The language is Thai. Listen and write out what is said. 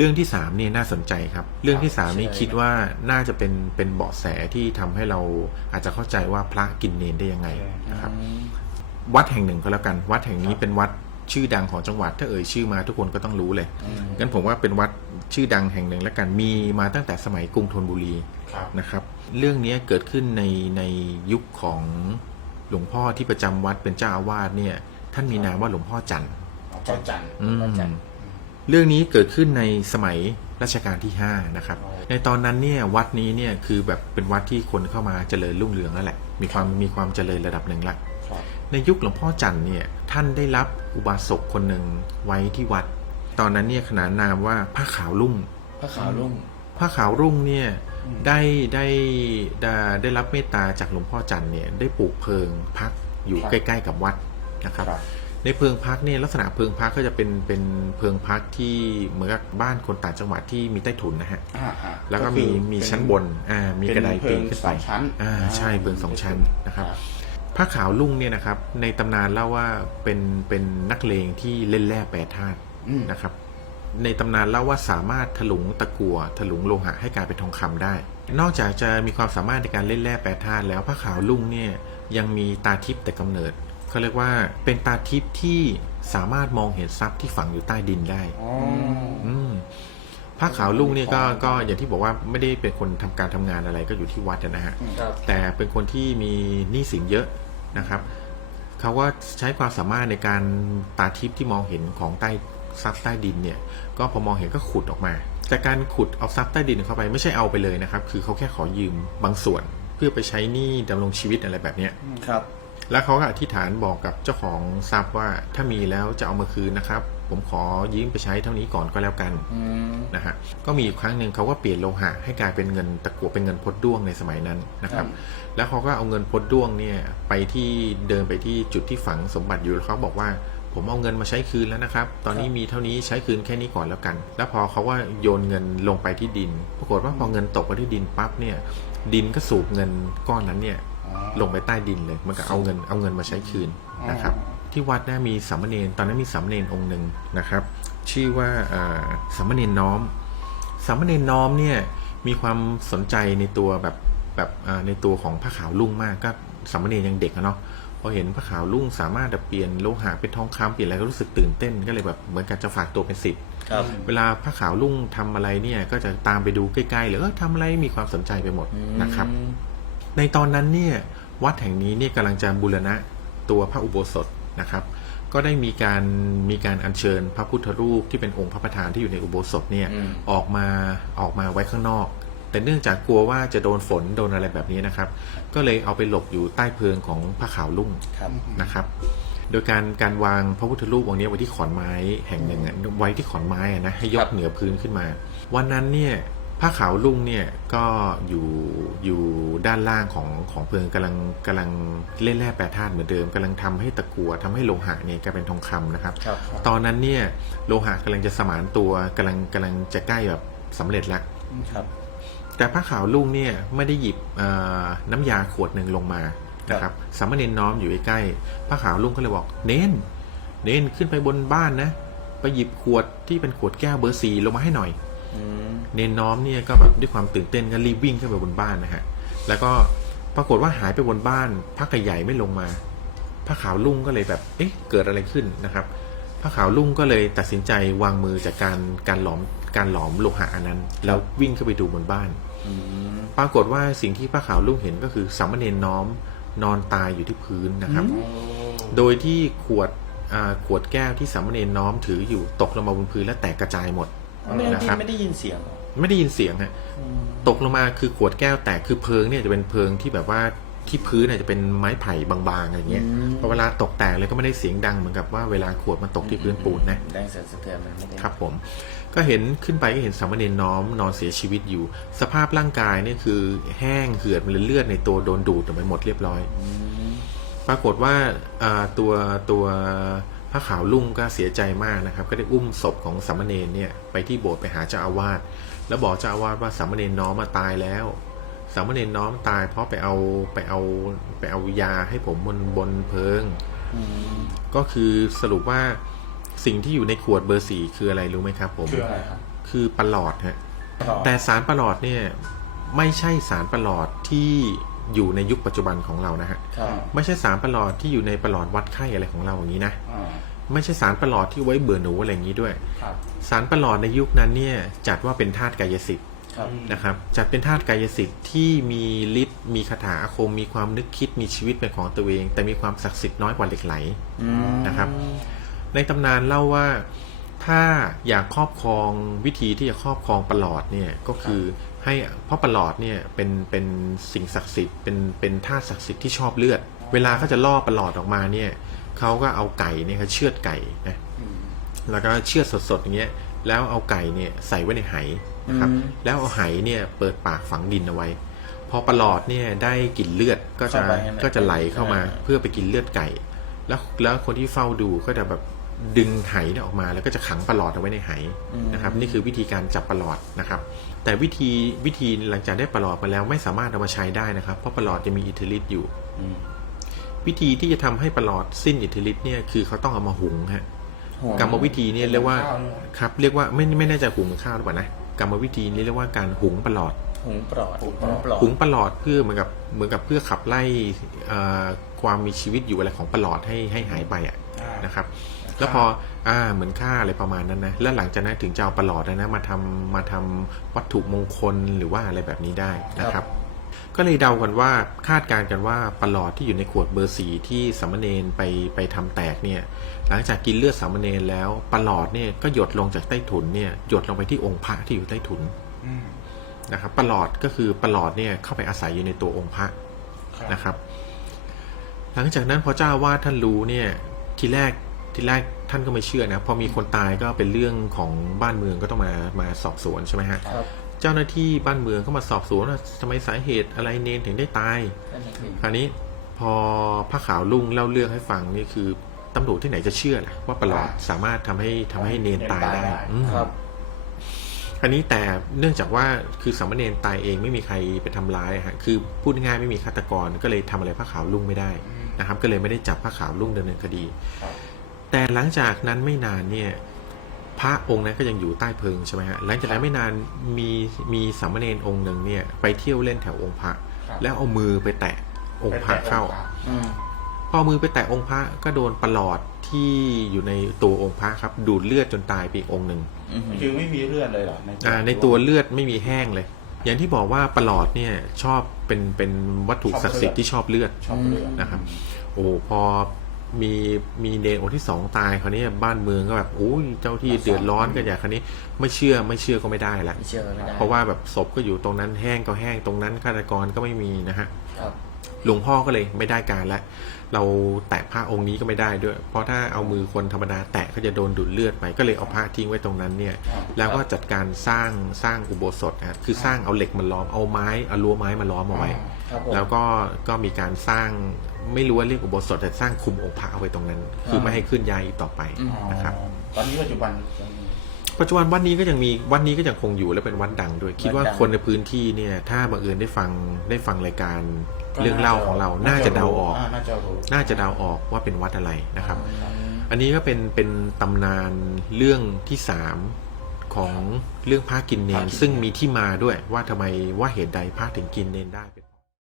เรื่องที่สามเนี่ยน่าสนใจครับ เรื่องที่สามครับนี่ใช่คิดว่าน่าจะเป็นเป็นเบาะแสที่ทำให้เราอาจจะเข้าใจว่าพระกินเนนได้ยังไงนะครับ วัดแห่งหนึ่งก็แล้วกัน วัดแห่งนี้เป็นวัดชื่อดังของจังหวัดถ้าเอ่ยชื่อมาทุกคนก็ต้องรู้เลยอืมงั้นผมว่าเป็นวัดชื่อดังแห่งหนึ่งแล้วกันมีมาตั้งแต่สมัยกรุงธนบุรีครับนะครับ เรื่องนี้เกิดขึ้นในในยุคของหลวงพ่อที่ประจำวัดเป็นเจ้าอาวาสเนี่ย ท่านมีนามว่าหลวงพ่อจันทร์เจ้าจันทร์อืม เจ้าจันทร์เรื่องนี้เกิดขึ้นในสมัยรัชกาลที่ 5 นะครับอ๋อในตอนนั้นเนี่ยวัดนี้เนี่ยคือแบบเป็นวัดที่คนเข้ามาเจริญรุ่งเรืองแล้วแหละ มีความมีความเจริญระดับหนึ่งละครับในยุคหลวงพ่อจันทร์เนี่ยท่านได้รับอุบาสกคนหนึ่งไว้ที่วัด ตอนนั้นเนี่ยขนานนามว่าพระขาวรุ่งพระขาวรุ่งพระขาวรุ่งเนี่ยอืมได้ได้ได้ได้รับเมตตาจากหลวงพ่อจันทร์เนี่ยได้ปลูกเพิงพักอยู่ใกล้ ๆ กับวัดนะครับครับ ในเพิงพักเนี่ยลักษณะเพิงพักก็จะเป็นเป็นเพิงพักที่เหมือนกับบ้านคนต่างจังหวัดที่มีใต้ถุนนะฮะอ่าอ่าแล้วก็มีคือมีเป็ชั้นบนอ่ามีกระไดปีนขึ้นไปเป็นเพิงสองชั้นอ่าอ่าใช่เพิงสองชั้นนะครับพระขาวลุ่งเนี่ยนะครับ ในตำนานเล่าว่าเป็นเป็นนักเลงที่เล่นแร่แปรธาตุอืมนะครับ ในตำนานเล่าว่าสามารถถลุงตะกัวถลุงโลหะให้กลายเป็นทองคำได้ นอกจากจะมีความสามารถในการเล่นแร่แปรธาตุแล้วพระขาวลุ่งเนี่ยยังมีตาทิพย์แต่กำเนิด เขาเรียกว่าเป็นตาทิพย์ที่สามารถมองเห็นทรัพย์ที่ฝังอยู่ใต้ดินได้อ๋ออืมพระขาวลุ่งเนี่ยก็ก็อย่างที่บอกว่าไม่ได้เป็นคนทำการทำงานอะไรก็อยู่ที่วัดนะฮะครับแต่เป็นคนที่มีหนี้สินเยอะนะครับเขาก็ใช้ความสามารถในการตาทิพย์ที่มองเห็นของใต้ทรัพย์ใต้ดินเนี่ย ก็พอมองเห็นก็ขุดออกมา แต่การขุดเอาทรัพย์ใต้ดินเข้าไปไม่ใช่เอาไปเลยนะครับ คือเขาแค่ขอยืมบางส่วนเพื่อไปใช้หนี้ดำรงชีวิตอะไรแบบเนี้ยครับ แล้วเขาก็อธิษฐานบอกกับเจ้าของทรัพย์ว่าถ้ามีแล้วจะเอามาคืนนะครับ ผมขอยืมไปใช้เท่านี้ก่อนก็แล้วกันอืมนะฮะก็มีอยู่ครั้งหนึ่งเขาก็เปลี่ยนโลหะให้กลายเป็นเงินตะกั่วเป็นเงินพดด้วงในสมัยนั้นนะครับ แล้วเขาก็เอาเงินพดด้วงเนี่ยไปที่เดินไปที่จุดที่ฝังสมบัติอยู่แล้วเขาบอกว่าผมเอาเงินมาใช้คืนแล้วนะครับ ตอนนี้มีเท่านี้ใช้คืนแค่นี้ก่อนแล้วกัน แล้วพอเขาว่าโยนเงินลงไปที่ดิน ปรากฏว่าพอเงินตกไปที่ดินปั๊บเนี่ย ดินก็สูบเงินก้อนนั้นเนี่ยอ๋อ ลงไปใต้ดินเลยมันก็เอาเงินเอาเงินมาใช้คืนนะครับอ๋อที่วัดนะมีสามเณรตอนนั้นมีสามเณรองค์หนึ่งนะครับ ชื่อว่าอ่าสามเณรน้อมสามเณรน้อมเนี่ยมีความสนใจในตัวแบบแบบอ่าในตัวของพระขาวลุ่งมากก็สามเณรยังเด็กอะเนาะพอเห็นพระขาวลุ่งสามารถแบบเปลี่ยนโลหะเป็นทองคำเปลี่ยนอะไรก็รู้สึกตื่นเต้นก็เลยแบบเหมือนกับจะฝากตัวเป็นศิษย์ครับเวลาพระขาวลุ่งทำอะไรเนี่ยก็จะตามไปดูใกล้ๆหรือเออทำอะไรมีความสนใจไปหมดนะครับ ในตอนนั้นเนี่ยวัดแห่งนี้เนี่ยกำลังจะบูรณะตัวพระอุโบสถนะครับ ก็ได้มีการมีการอัญเชิญพระพุทธรูปที่เป็นองค์พระประธานที่อยู่ในอุโบสถเนี่ยอืมออกมาออกมาไว้ข้างนอก แต่เนื่องจากกลัวว่าจะโดนฝนโดนอะไรแบบนี้นะครับ ก็เลยเอาไปหลบอยู่ใต้เพิงของพระขาวลุ่งครับนะครับ โดยการการวางพระพุทธรูปองค์นี้ไว้ที่ขอนไม้แห่งหนึ่งอะไว้ที่ขอนไม้อะนะให้ยครักบเหนือพื้นขึ้นมา วันนั้นเนี่ย พระขาวลุ่งเนี่ยก็อยู่อยู่ด้านล่างของของเพลิงกำลังกำลังเล่นแร่แปรธาตุเหมือนเดิมกำลังทำให้ตะกัวทำให้โลหะเนี่ยกลายเป็นทองคำนะครับครับ ตอนนั้นเนี่ยโลหะกำลังจะสมานตัวกำลังกำลังจะใกล้แบบสำเร็จแล้วครับ แต่พระขาวลุงเนี่ยไม่ได้หยิบเอ่อน้ำยาขวดหนึ่งลงมานะครับสามเณรน้อมอยู่ใกล้ๆพระขาวลุงก็เลยบอก เน้น เน้นขึ้นไปบนบ้านนะไปหยิบขวดที่เป็นขวดแก้วเบอร์สีลงมาให้หน่อยอืม เนนน้อมเนี่ยก็แบบด้วยความตื่นเต้นก็รีบวิ่งขึ้นไปบนบ้านนะฮะ แล้วก็ปรากฏว่าหายไปบนบ้านพระกระใหญ่ไม่ลงมาพระขาวลุ่งก็เลยแบบ เอ๊ะ เกิดอะไรขึ้นนะครับพระขาวลุ่งก็เลยตัดสินใจวางมือจากการการหลอมการหลอมโลหะอันนั้น แล้ววิ่งเข้าไปดูบนบ้านอืมปรากฏว่าสิ่งที่พระขาวลุ่งเห็นก็คือสามเณรน้อมนอนตายอยู่ที่พื้นนะครับโอ้โดยที่ขวดอ่าขวดแก้วที่สามเณรน้อมถืออยู่ตกลงมาบนพื้นและแตกกระจายหมด ไม่ได้นะครับ ไม่ได้ยินเสียงเหรอไม่ได้ยินเสียงฮะอืมตกลงมาคือขวดแก้วแตกคือเพลิงเนี่ยจะเป็นเพลิงที่แบบว่าที่พื้นเนี่ยจะเป็นไม้ไผ่บางๆอะไรเงี้ยอืมพอเวลาตกแตกเลยก็ไม่ได้เสียงดังเหมือนกับว่าเวลาขวดมันตกที่พื้นปูนนะ แรงสั่นสะเทือนมันไม่ได้ครับผมก็เห็นขึ้นไปก็เห็นสามเณรน้อมนอนเสียชีวิตอยู่ สภาพร่างกายเนี่ยคือแห้งเหือดมันเลือดในตัวโดนดูดออกไปหมดเรียบร้อย อืมปรากฏว่าอ่าตัวตัว พระขาวลุ่งก็เสียใจมากนะครับ ก็ได้อุ้มศพของสามเณรเนี่ยไปที่โบสถ์ไปหาเจ้าอาวาสแล้วบอกเจ้าอาวาสว่าสามเณรน้อมมาตายแล้วสามเณรน้อมตายเพราะไปเอาไปเอาไปเอายาให้ผมบนบนเพิงอืมก็คือสรุปว่าสิ่งที่อยู่ในขวดเบอร์สี่คืออะไรรู้ไหมครับ ผมคืออะไรครับคคือประหลอดฮะแต่สารประหลอดเนี่ย ไม่ใช่สารประหลอดที่ อยู่ในยุคปัจจุบันของเรานะฮะครับไม่ใช่สารประหลอดที่อยู่ในประหลอดวัดไข้อะไรของเราอย่างนี้นะอ่าไม่ใช่สารประหลอดที่ไว้เบื่อหนูอะไรอย่างนี้ด้วย ครับสารประหลอดในยุคนั้นเนี่ยจัดว่าเป็นธาตุกายสิทธิ์ครับนะครับจัดเป็นธาตุกายสิทธิ์ที่มีฤทธิ์มีคาถาอาคม มีความนึกคิดมีชีวิตเป็นของตัวเอง แต่มีความศักดิ์สิทธิ์น้อยกว่าเหล็กไหลอืมนะครับ ในตำนานเล่าว่า ถ้าอยากครอบครองวิธีที่จะครอบครองประหลอดเนี่ยก็คือให้เพราะประหลอดเนี่ยเป็นเป็นสิ่งศักดิ์สิทธิ์เป็นเป็นธาตุศักดิ์สิทธิ์ที่ชอบเลือด เวลาเขาจะล่อประหลอดออกมาเนี่ยเขาก็เอาไก่เนี่ยเขาเชือดไก่นะอืมแล้วก็เชือดสดๆอย่างเงี้ยแล้วเอาไก่เนี่ยใส่ไว้ในไหนะครับอืมแล้วเอาไหเนี่ยเปิดปากฝังดินเอาไว้ พอประหลอดเนี่ยได้กลิ่นเลือดก็จะเข้าไปให้มันก็จะไหลเข้ามาอ่าเพื่อไปกินเลือดไก่ แล้วแล้วคนที่เฝ้าดูก็จะแบบ ดึงไหเนี่ยออกมาแล้วก็จะขังประหลอดเอาไว้ในไหนะครับนี่คือวิธีการจับประหลอดนะครับ แต่วิธีวิธีหลังจากได้ประหลอดมาแล้วไม่สามารถเอามาใช้ได้นะครับ เพราะประหลอดจะมีอิทธิฤทธิ์อยู่อืมวิธีที่จะทำให้ประหลอดสิ้นอิทธิฤทธิ์เนี่ยคือเขาต้องเอามาหุงฮะห่วงกรรมวิธีเนี่ยเรียกว่าข้าวเนี่ยครับเรียกว่าไม่ไม่แน่ใจหุงข้าวหรือเปล่านะกรรมวิธีนี้เรียกว่าการหุงประหลอดหุงปลอดหุงปลอดปลอดหุงประหลอดเพื่อเหมือนกับเหมือนกับเพื่อขับไล่เอ่อความมีชีวิตอยู่อะไรของประหลอดให้ให้หายไปอะอ่านะครับ แล้วพออ่าเหมือนฆ่าอะไรประมาณนั้นนะแล้วหลังจากนั้นถึงจะเอาประหลอดนะมาทำมาทำวัตถุมงคลหรือว่าอะไรแบบนี้ได้นะครับ ก็เลยเดากันว่าคาดการณ์กันว่าประหลอดที่อยู่ในขวดเบอร์สีที่สามเณรไปไปทำแตกเนี่ย หลังจากกินเลือดสามเณรแล้วประหลอดเนี่ยก็หยดลงจากใต้ถุนเนี่ยหยดลงไปที่องค์พระที่อยู่ใต้ถุนอืมนะครับประหลอดก็คือประหลอดเนี่ยเข้าไปอาศัยอยู่ในตัวองค์พระครับนะครับ หลังจากนั้นพอเจ้าอาวาดท่านรู้เนี่ยทีแรก ทีแรกท่านก็ไม่เชื่อนะพอมีคนตายก็เป็นเรื่องของบ้านเมืองก็ต้องมามาสอบสวนใช่ไหมฮะครับ เจ้าหน้าที่บ้านเมืองก็มาสอบสวนว่าทำไมสาเหตุอะไรเนนถึงได้ตายนั่นเองคราวนี้พอพระขาวลุงเล่าเรื่องให้ฟังนี่คือตำรวจที่ไหนจะเชื่อล่ะว่าประหลอดสามารถทำให้ทำให้เนนตายได้อืม ครับคราวนี้แต่เนื่องจากว่าคือสามเณรตายเองไม่มีใครไปทำร้ายอะฮะคือพูดง่ายๆไม่มีฆาตกรก็เลยทำอะไรพระขาวลุงไม่ได้อืมนะครับ ก็เลยไม่ได้จับพระขาวลุงดำเนินคดี ครับ แต่หลังจากนั้นไม่นานเนี่ยพระองค์นั้นก็ยังอยู่ใต้เพิงใช่ไหมฮะหลังจากนั้นไม่นานมีมีสามเณรองค์หนึ่งเนี่ย ไปเที่ยวเล่นแถวองค์พระครับแล้วเอามือไปแตะองค์พระเข้าอืมพอมือไปแตะองค์พระก็โดนประหลอดที่อยู่ในตัวองค์พระครับ ดูดเลือดจนตายไปอีกองค์หนึ่งอืมคือไม่มีเลือดเลยเหรออ่าในตัวเลือดไม่มีแห้งเลย อย่างที่บอกว่าประหลอดเนี่ยชอบเป็นเป็นวัตถุศักดิ์สิทธิ์ที่ชอบเลือดชอบเลือดนะครับ โอ้พอ มีมีเนรองค์ที่สองตายคราวนี้บ้านเมืองก็แบบโอ้ยเจ้าที่เดือดร้อนกันอย่างคราวนี้ไม่เชื่อไม่เชื่อก็ไม่ได้ละไม่เชื่อไม่ได้เพราะว่าแบบศพก็อยู่ตรงนั้นแห้งก็แห้งตรงนั้นฆาตกรก็ไม่มีนะฮะครับ หลวงพ่อก็เลยไม่ได้การละ เราแตะพระองค์นี้ก็ไม่ได้ด้วย เพราะถ้าเอามือคนธรรมดาแตะก็จะโดนดูดเลือดไป ก็เลยเอาพระทิ้งไว้ตรงนั้นเนี่ยครับแล้วก็จัดการสร้างสร้างอุโบสถนะคือสร้างเอาเหล็กมาล้อม เอาไม้ เอารั้วไม้มาล้อมเอาไว้ครับผมแล้วก็ ก็มีการสร้าง ไม่รู้ว่าเรียกอุโบสถแต่สร้างคุมองค์พระเอาไว้ตรงนั้น คือไม่ให้ขึ้นย้ายอีกต่อไปอืมนะครับ ตอนนี้ปัจจุบันยังมี ปัจจุบันวัดนี้ก็ยังมีวัดนี้ก็ยังคงอยู่และเป็นวัดดังด้วย คิดว่าวัดดังคนในพื้นที่เนี่ย ถ้าบังเอิญได้ฟังได้ฟังรายการเรื่องเล่าของเรา น่าจะเดาออก น่าจะรู้น่าจะเดาออกว่าเป็นวัดอะไรนะครับอืมอันนี้ก็เป็นเป็นตำนานเรื่องที่สามของเรื่องพระกินเนนซึ่งมีที่มาด้วยว่าทำไมว่าเหตุใดพระถึงกินเนนได้